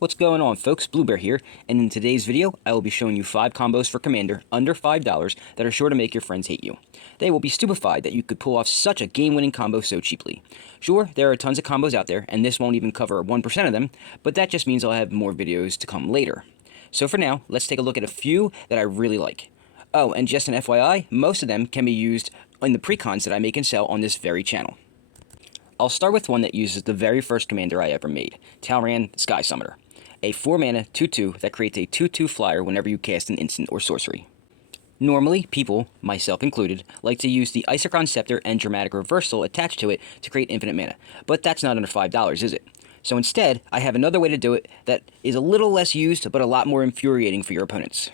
What's going on, folks? Bluebear here, and in today's video, I will be showing you 5 combos for Commander under $5 that are sure to make your friends hate you. They will be stupefied that you could pull off such a game-winning combo so cheaply. Sure, there are tons of combos out there, and this won't even cover 1% of them, but that just means I'll have more videos to come later. So for now, let's take a look at a few that I really like. Oh, and just an FYI, most of them can be used in the precons that I make and sell on this very channel. I'll start with one that uses the very first commander I ever made, Talrand Sky Summoner, a 4-mana 2/2 that creates a 2/2 flyer whenever you cast an instant or sorcery. Normally, people, myself included, like to use the Isochron Scepter and Dramatic Reversal attached to it to create infinite mana, but that's not under $5, is it? So instead, I have another way to do it that is a little less used but a lot more infuriating for your opponents.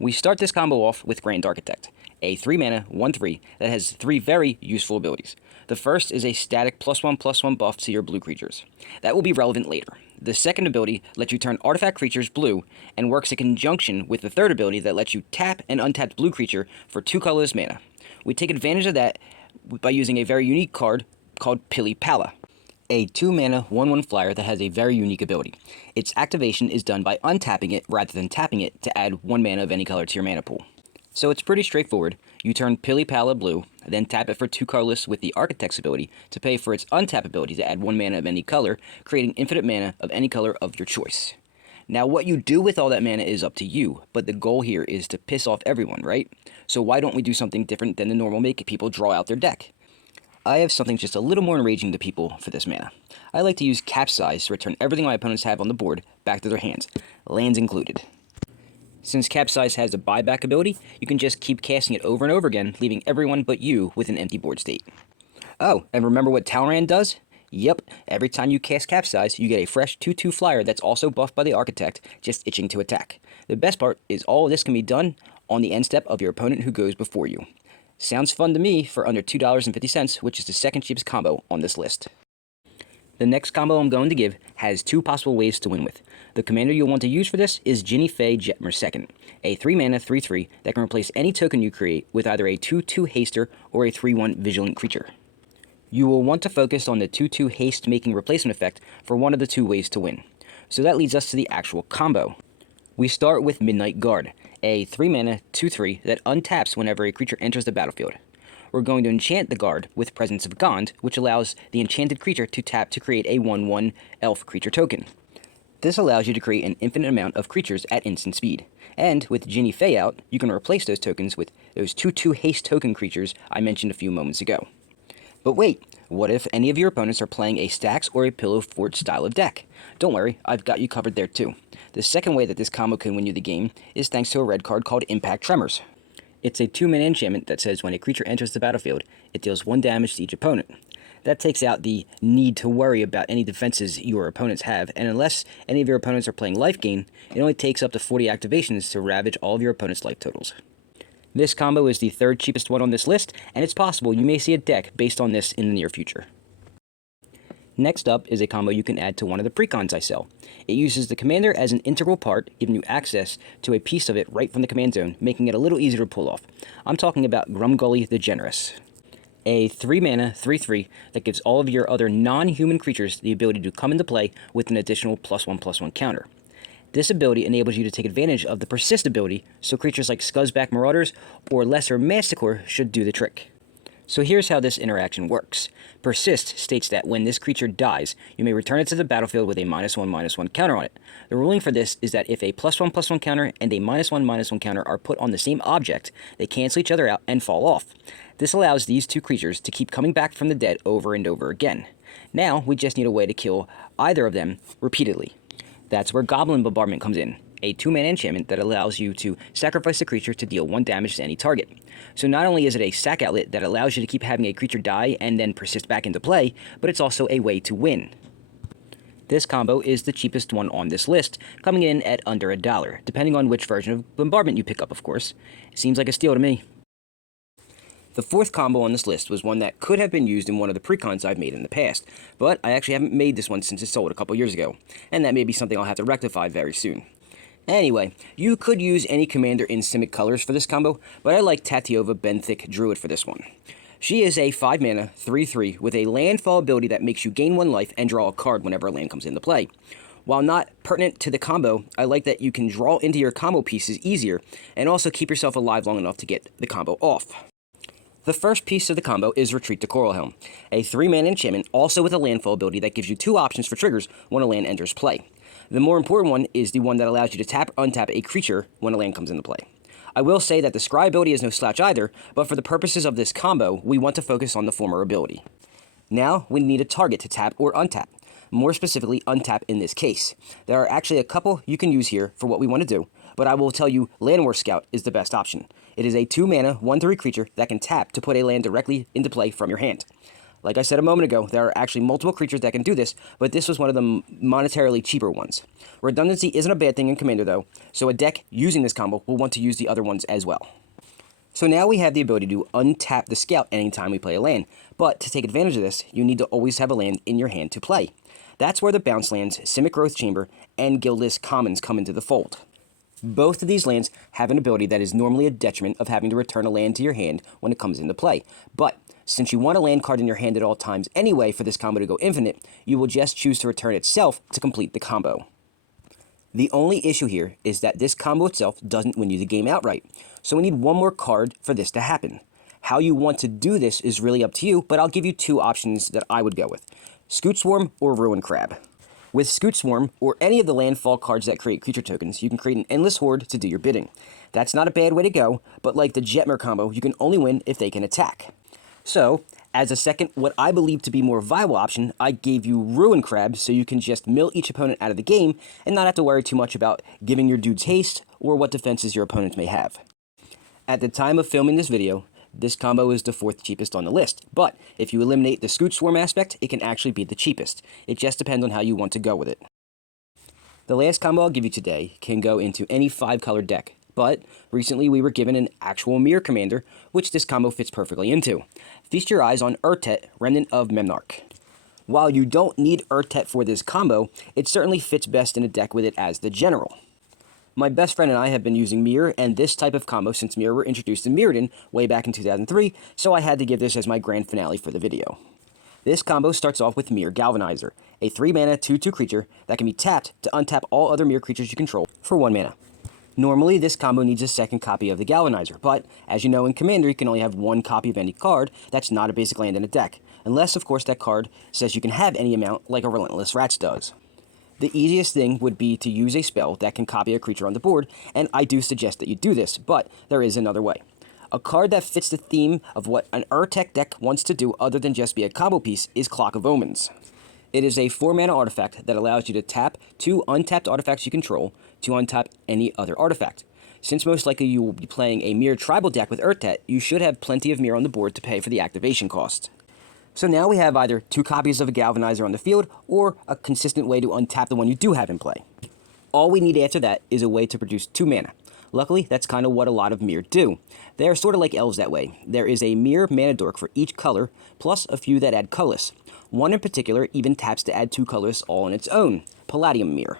We start this combo off with Grand Architect, a 3-mana 1/3 that has 3 very useful abilities. The first is a static +1/+1 buff to your blue creatures. That will be relevant later. The second ability lets you turn artifact creatures blue and works in conjunction with the third ability that lets you tap an untapped blue creature for 2 colorless mana. We take advantage of that by using a very unique card called Pili-Pala, a 2-mana 1/1 flyer that has a very unique ability. Its activation is done by untapping it rather than tapping it to add 1 mana of any color to your mana pool. So it's pretty straightforward. You turn Pili-Pala blue, then tap it for 2 colorless with the Architect's ability to pay for its untap ability to add 1 mana of any color, creating infinite mana of any color of your choice. Now what you do with all that mana is up to you, but the goal here is to piss off everyone, right? So why don't we do something different than the normal make people draw out their deck? I have something just a little more enraging to people for this mana. I like to use Capsize to return everything my opponents have on the board back to their hands, lands included. Since Capsize has a buyback ability, you can just keep casting it over and over again, leaving everyone but you with an empty board state. Oh, and remember what Talrand does? Yep, every time you cast Capsize, you get a fresh 2/2 flyer that's also buffed by the Architect, just itching to attack. The best part is all of this can be done on the end step of your opponent who goes before you. Sounds fun to me for under $2.50, which is the second cheapest combo on this list. The next combo I'm going to give has 2 possible ways to win with. The commander you'll want to use for this is Jinnie Fay Jetmir II, a 3-mana 3/3 that can replace any token you create with either a 2/2 haster or a 3/1 vigilant creature. You will want to focus on the 2/2 haste making replacement effect for one of the 2 ways to win. So that leads us to the actual combo. We start with Midnight Guard, a 3-mana 2/3 that untaps whenever a creature enters the battlefield. We're going to enchant the guard with Presence of Gond, which allows the enchanted creature to tap to create a 1/1 elf creature token. This allows you to create an infinite amount of creatures at instant speed. And with Jinnie Fay out, you can replace those tokens with those 2/2 haste token creatures I mentioned a few moments ago. But wait, what if any of your opponents are playing a Stax or a Pillow Fort style of deck? Don't worry, I've got you covered there too. The second way that this combo can win you the game is thanks to a red card called Impact Tremors. It's a 2-mana enchantment that says when a creature enters the battlefield, it deals 1 damage to each opponent. That takes out the need to worry about any defenses your opponents have, and unless any of your opponents are playing life gain, it only takes up to 40 activations to ravage all of your opponent's life totals. This combo is the 3rd cheapest one on this list, and it's possible you may see a deck based on this in the near future. Next up is a combo you can add to one of the precons I sell. It uses the commander as an integral part, giving you access to a piece of it right from the command zone, making it a little easier to pull off. I'm talking about Grumgully the Generous, a 3-mana 3/3 that gives all of your other non-human creatures the ability to come into play with an additional +1/+1 counter. This ability enables you to take advantage of the Persist ability, so creatures like Scuzzback Marauders or Lesser Manticore should do the trick. So here's how this interaction works. Persist states that when this creature dies, you may return it to the battlefield with a -1/-1 counter on it. The ruling for this is that if a +1/+1 counter and a -1/-1 counter are put on the same object, they cancel each other out and fall off. This allows these 2 creatures to keep coming back from the dead over and over again. Now, we just need a way to kill either of them repeatedly. That's where Goblin Bombardment comes in, a 2-mana enchantment that allows you to sacrifice a creature to deal 1 damage to any target. So not only is it a sack outlet that allows you to keep having a creature die and then persist back into play, but it's also a way to win. This combo is the cheapest one on this list, coming in at under $1, depending on which version of Bombardment you pick up, of course. It seems like a steal to me. The 4th combo on this list was one that could have been used in one of the precons I've made in the past, but I actually haven't made this one since it sold a couple years ago, and that may be something I'll have to rectify very soon. Anyway, you could use any commander in Simic colors for this combo, but I like Tatyova Benthic Druid for this one. She is a 5-mana 3/3 with a landfall ability that makes you gain 1 life and draw a card whenever a land comes into play. While not pertinent to the combo, I like that you can draw into your combo pieces easier and also keep yourself alive long enough to get the combo off. The first piece of the combo is Retreat to Coralhelm, a 3-mana enchantment also with a landfall ability that gives you 2 options for triggers when a land enters play. The more important one is the one that allows you to tap or untap a creature when a land comes into play. I will say that the Scry ability is no slouch either, but for the purposes of this combo, we want to focus on the former ability. Now, we need a target to tap or untap. More specifically, untap in this case. There are actually a couple you can use here for what we want to do, but I will tell you Llanowar Scout is the best option. It is a 2-mana, 1/3 creature that can tap to put a land directly into play from your hand. Like I said a moment ago, there are actually multiple creatures that can do this, but this was one of the monetarily cheaper ones. Redundancy isn't a bad thing in Commander though, so a deck using this combo will want to use the other ones as well. So now we have the ability to untap the Scout anytime we play a land, but to take advantage of this, you need to always have a land in your hand to play. That's where the bounce lands, Simic Growth Chamber, and Guildless Commons come into the fold. Both of these lands have an ability that is normally a detriment of having to return a land to your hand when it comes into play. But since you want a land card in your hand at all times anyway for this combo to go infinite, you will just choose to return itself to complete the combo. The only issue here is that this combo itself doesn't win you the game outright, so we need one more card for this to happen. How you want to do this is really up to you, but I'll give you 2 options that I would go with: Scute Swarm or Ruin Crab. With Scute Swarm, or any of the landfall cards that create creature tokens, you can create an endless horde to do your bidding. That's not a bad way to go, but like the Jetmir combo, you can only win if they can attack. So, as a second, what I believe to be more viable option, I gave you Ruin Crab so you can just mill each opponent out of the game and not have to worry too much about giving your dudes haste or what defenses your opponents may have. At the time of filming this video, this combo is the 4th cheapest on the list, but if you eliminate the Scute Swarm aspect, it can actually be the cheapest. It just depends on how you want to go with it. The last combo I'll give you today can go into any 5-color deck, but recently we were given an actual Mirror Commander, which this combo fits perfectly into. Feast your eyes on Urtet, Remnant of Memnarch. While you don't need Urtet for this combo, it certainly fits best in a deck with it as the general. My best friend and I have been using Mirror and this type of combo since Mirror were introduced in Mirrodin way back in 2003, so I had to give this as my grand finale for the video. This combo starts off with Mirror Galvanizer, a 3-mana 2/2 creature that can be tapped to untap all other Mirror creatures you control for 1 mana. Normally, this combo needs a second copy of the Galvanizer, but as you know in Commander, you can only have 1 copy of any card that's not a basic land in a deck, unless of course that card says you can have any amount like a Relentless Rats does. The easiest thing would be to use a spell that can copy a creature on the board, and I do suggest that you do this, but there is another way. A card that fits the theme of what an Urtek deck wants to do other than just be a combo piece is Clock of Omens. It is a 4-mana artifact that allows you to tap 2 untapped artifacts you control to untap any other artifact. Since most likely you will be playing a Mirror Tribal deck with Urtet, you should have plenty of Mirror on the board to pay for the activation cost. So now we have either 2 copies of a Galvanizer on the field, or a consistent way to untap the one you do have in play. All we need after that is a way to produce 2 mana. Luckily, that's kind of what a lot of Mirror do. They are sort of like elves that way. There is a Mirror mana dork for each color, plus a few that add colorless. One in particular even taps to add 2 colors all on its own, Palladium Mirror.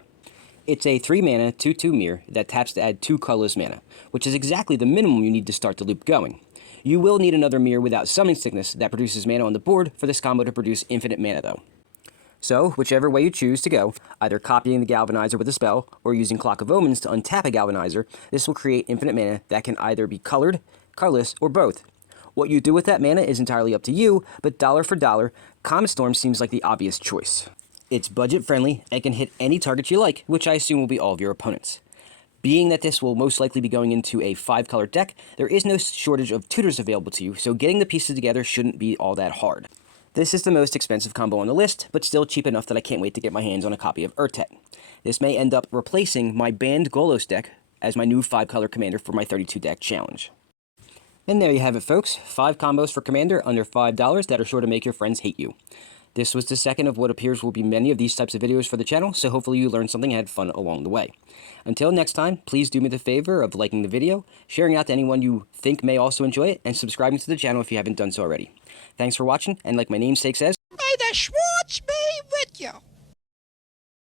It's a 3-mana 2/2 Mirror that taps to add 2 colorless mana, which is exactly the minimum you need to start the loop going. You will need another Mirror without Summoning Sickness that produces mana on the board for this combo to produce infinite mana though. So, whichever way you choose to go, either copying the Galvanizer with a spell, or using Clock of Omens to untap a Galvanizer, this will create infinite mana that can either be colored, colorless, or both. What you do with that mana is entirely up to you, but dollar for dollar, Comet Storm seems like the obvious choice. It's budget friendly and can hit any target you like, which I assume will be all of your opponents. Being that this will most likely be going into a 5-color deck, there is no shortage of tutors available to you, so getting the pieces together shouldn't be all that hard. This is the most expensive combo on the list, but still cheap enough that I can't wait to get my hands on a copy of Urtet. This may end up replacing my banned Golos deck as my new 5-color commander for my 32 deck challenge. And there you have it folks, 5 combos for Commander under $5 that are sure to make your friends hate you. This was the second of what appears will be many of these types of videos for the channel, so hopefully you learned something and had fun along the way. Until next time, please do me the favor of liking the video, sharing out to anyone you think may also enjoy it, and subscribing to the channel if you haven't done so already. Thanks for watching, and like my namesake says, May the Schwartz be